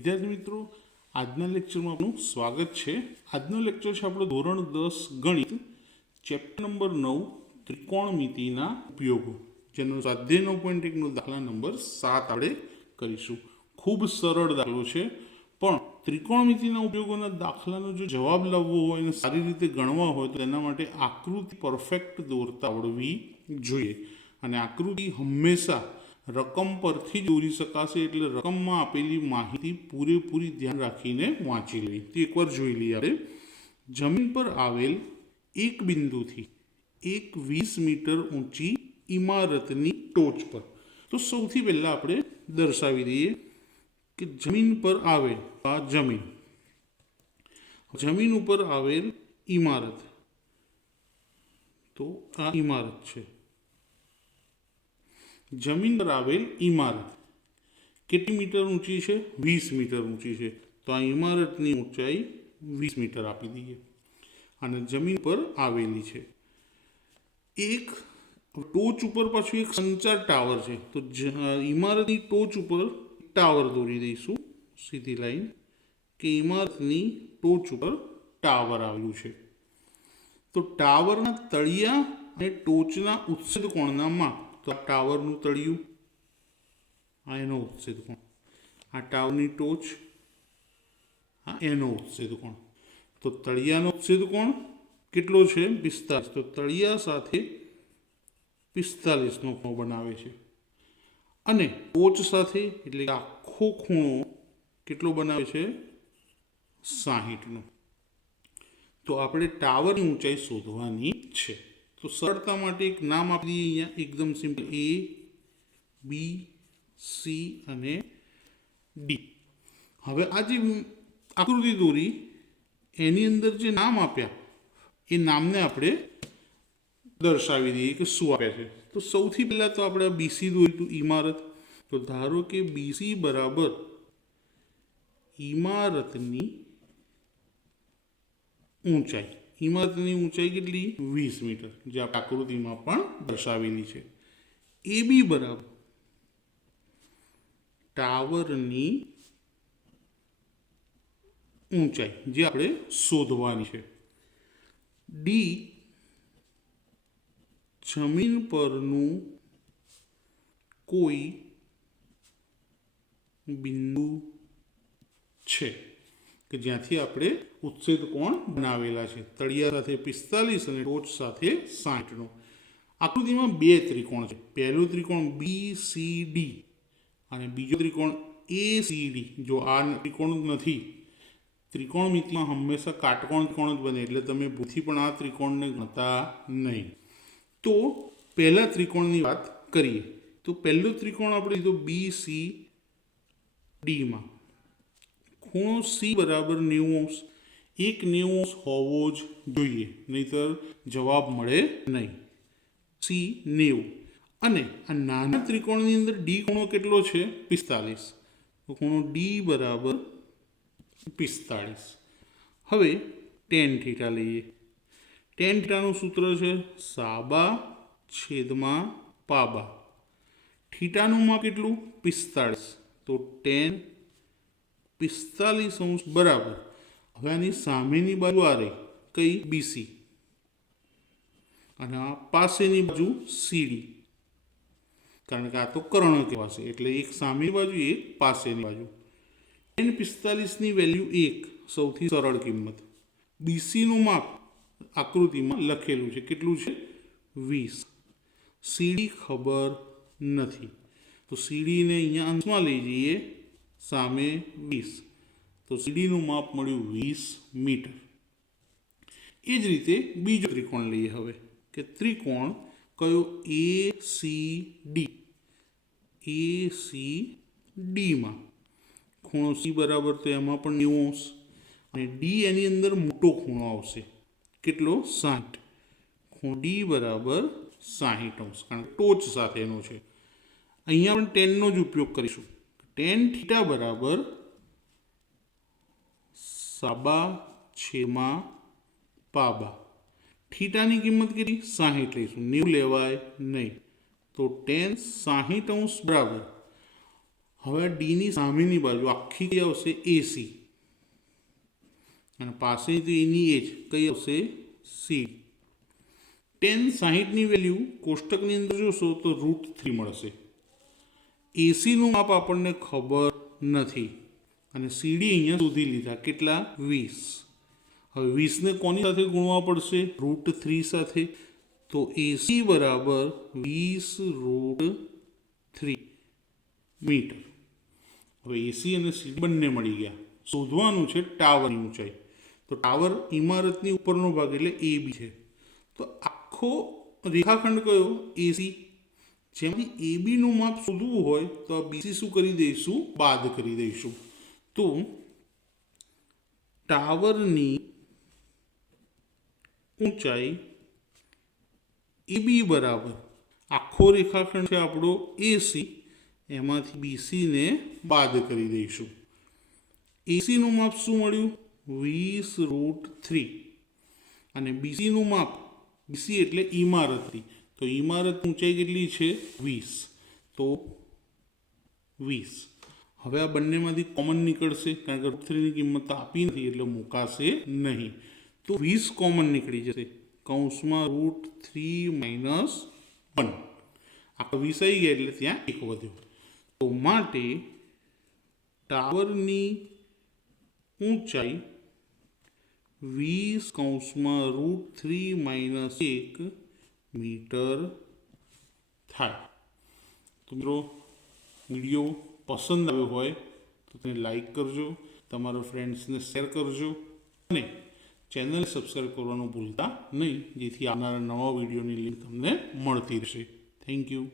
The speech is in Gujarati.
વિદ્યાર્થી મિત્રો, આજના લેક્ચરમાં આપનું સ્વાગત છે। આજનો લેક્ચર છે આપણો ધોરણ 10 ગણિત ચેપ્ટર નંબર 9 ત્રિકોણમિતિના ઉપયોગો, જેનો સ્વાધ્યાય 9.1 નો દાખલા નંબર 7 આપણે કરીશું। ખૂબ સરળ દાખલો છે, પણ ત્રિકોણમિતિના ઉપયોગોના દાખલાનો જો જવાબ લાવવો હોય અને સારી રીતે ગણવા હોય તો તેના માટે આકૃતિ પરફેક્ટ દોરતા આવડવી જોઈએ। અને આકૃતિ હંમેશા રકમ પરથી દોરી શકાશે, એટલે રકમમાં આપેલી માહિતી પૂરેપૂરી ધ્યાન રાખીને વાંચી લેવી। તો એકવાર જોઈ લઈએ આપણે। જમીન પર આવેલ એક બિંદુથી એક 20 મીટર ઊંચી ઇમારતની ટોચ પર, તો સૌથી પહેલાં આપણે દર્શાવી દઈએ કે જમીન પર આવેલ આ જમીન ઉપર આવેલ ઇમારત, તો આ ઇમારત છે। જમીન પર આવેલ ઇમારત કેટલી મીટર ઊંચી છે? 20 મીટર ઊંચી છે, તો આ ઇમારતની ઊંચાઈ 20 મીટર આપી દઈએ અને જમીન પર આવેલી છે। એક ટોચ ઉપર પાછું એક સંચાર ટાવર છે, તો ઇમારતની ટોચ ઉપર ટાવર દોરી દઈશું સીધી લાઈન કે ઇમારતની ટોચ ઉપર ટાવર આવેલું છે। તો ટાવરના તળિયા અને ટોચના ઉચ્છેદ કોણના માપ, તો આ ટાવરનું તળિયું, આ એનો ઉચ્છેદ કોણ, આ ટાવરની ટોચ, આ એનો ઉચ્છેદ કોણ। તો તળિયાનો ઉચ્છેદ કોણ કેટલો છે? 45, તો તળિયા સાથે 45નો ખૂણો બનાવે છે। અને ટોચ સાથે એટલે કે આખો ખૂણો કેટલો બનાવે છે? 60નો। તો આપણે ટાવરની ઊંચાઈ શોધવાની છે। તો સરળતા માટે એક નામ આપી દઈએ અહીંયા, એકદમ સિમ્પલ, A, B, C અને D। હવે આ જે આકૃતિ દોરી એની અંદર જે નામ આપ્યા એ નામને આપણે દર્શાવી દઈએ કે શું આપ્યા છે। તો સૌથી પહેલાં તો આપણે BC દોર્યું ઇમારત, તો ધારો કે BC બરાબર ઇમારતની ઊંચાઈ, ઇમારતની ઊંચાઈ કેટલી? 20 મીટર, જે આપણે આકૃતિમાં પણ દર્શાવેલી છે। AB બરાબર ટાવરની ઊંચાઈ, જે આપણે શોધવાની છે। D જમીન પરનું કોઈ બિંદુ છે કે જ્યાંથી આપણે ઉચ્છેદ કોણ બનાવેલા છે, તળિયા સાથે 45 અને ટોચ સાથે 60નો। આકૃતિમાં બે ત્રિકોણ છે, પહેલો ત્રિકોણ BCD અને બીજો ત્રિકોણ ACD। જો આ ત્રિકોણ નથી, ત્રિકોણમિતિમાં હંમેશા કાટકોણ ત્રિકોણ જ બને, એટલે તમે ભૂલથી પણ આ ત્રિકોણને ગણતા નહીં। તો પહેલા ત્રિકોણની વાત કરીએ, તો પહેલો ત્રિકોણ આપણે લીધો BCDમાં ખૂણો C બરાબર 90°, એક 90° હોવો જ જોઈએ, નહીતર જવાબ મળે નહીં। C 90, અને આ નાના ત્રિકોણની અંદર D ખૂણો કેટલો છે? 45, તો ખૂણો D બરાબર 45। હવે tan θ લઈએ। tan θનું સૂત્ર છે સાબા છેદમાં પાબા। થીટાનું માપ કેટલું? 45, તો tan 45° બરાબર, હવે આની સામેની બાજુ આ રહી કઈ? BC, અને આ પાસેની બાજુ CD, કારણ કે આ તો કર્ણ કહેવાશે, એટલે એક સામેની બાજુ એક પાસેની બાજુ। tan 45ની વેલ્યુ 1, સૌથી સરળ કિંમત। BCનું માપ આકૃતિમાં લખેલું છે, કેટલું છે? 20। CD ખબર નથી, તો CDને અહીંયા અંશમાં લઈ જઈએ, સામે 20, તો CDનું માપ મળ્યું 20 મીટર। એ જ રીતે બીજો ત્રિકોણ લઈએ હવે, કે ત્રિકોણ કયો? ACDમાં ખૂણો C બરાબર, તો એમાં પણ 90°, અને D એની અંદર મોટો ખૂણો આવશે, કેટલો? 60, ખૂણો D બરાબર 60°, કારણ કે ટોચ સાથેનો છે। અહીંયા પણ ટેનનો જ ઉપયોગ કરીશું। tan θ બરાબર સાબા છેદમાં પાબા। થીટાની કિંમત કેટલી? 60 લઈશું, 90 લેવાય નહીં, તો tan 60° બરાબર, હવે આ ડીની સામેની બાજુ આખી કઈ આવશે એસી, અને પાસે તો એની એજ કઈ આવશે સી. tan 60ની વેલ્યુ કોષ્ટકની અંદર જોશો તો √3 મળશે. એસીનું માપ આપણને ખબર નથી અને સીડી અહીંયા શોધી લીધા કેટલા 20. હવે 20ને કોની સાથે ગુણવા પડશે √3 સાથે, તો એસી બરાબર 20√3 મીટર. હવે એસી અને સીડી બંને મળી ગયા. શોધવાનું છે ટાવરની ઊંચાઈ. તો ટાવર ઇમારતની ઉપરનો ભાગ એટલે એ બી છે. તો આખો રેખાખંડ કયો એસી, જેમાંથી એ બીનું માપ શોધવું હોય તો આ બીસી શું કરી દઈશું બાદ કરી દઈશું. તો ટાવરની ઊંચાઈ એ બી બરાબર આખો રેખાખંડ છે આપણો એસી, એમાંથી બીસીને બાદ કરી દઈશું. એસીનું માપ શું મળ્યું 20√3 અને બીસીનું માપ, બીસી એટલે ઇમારતની, તો ઇમારત ઊંચાઈ કેટલી છે 20, તો 20. હવે આ બંનેમાંથી કોમન નીકળશે કારણ કે √3ની કિંમત તો આપી નથી એટલે મુકાશે નહીં, તો 20 કોમન નીકળી જશે. કૌંસમાં √3 - 1 આખા 20 આવી ગયા એટલે ત્યાં 1 વધ્યો. તો માટે ટાવરની ઊંચાઈ 20 √3 - 1 મીટર થાય. તો મિત્રો વિડીયો પસંદ આવ્યો હોય તો તેને લાઈક કરજો, તમારા ફ્રેન્ડ્સને શેર કરજો અને ચેનલ સબસ્ક્રાઈબ કરવાનું ભૂલતા નહીં, જેથી આવનારા નવા વિડીયોની લિંક તમને મળતી રહેશે. Thank you.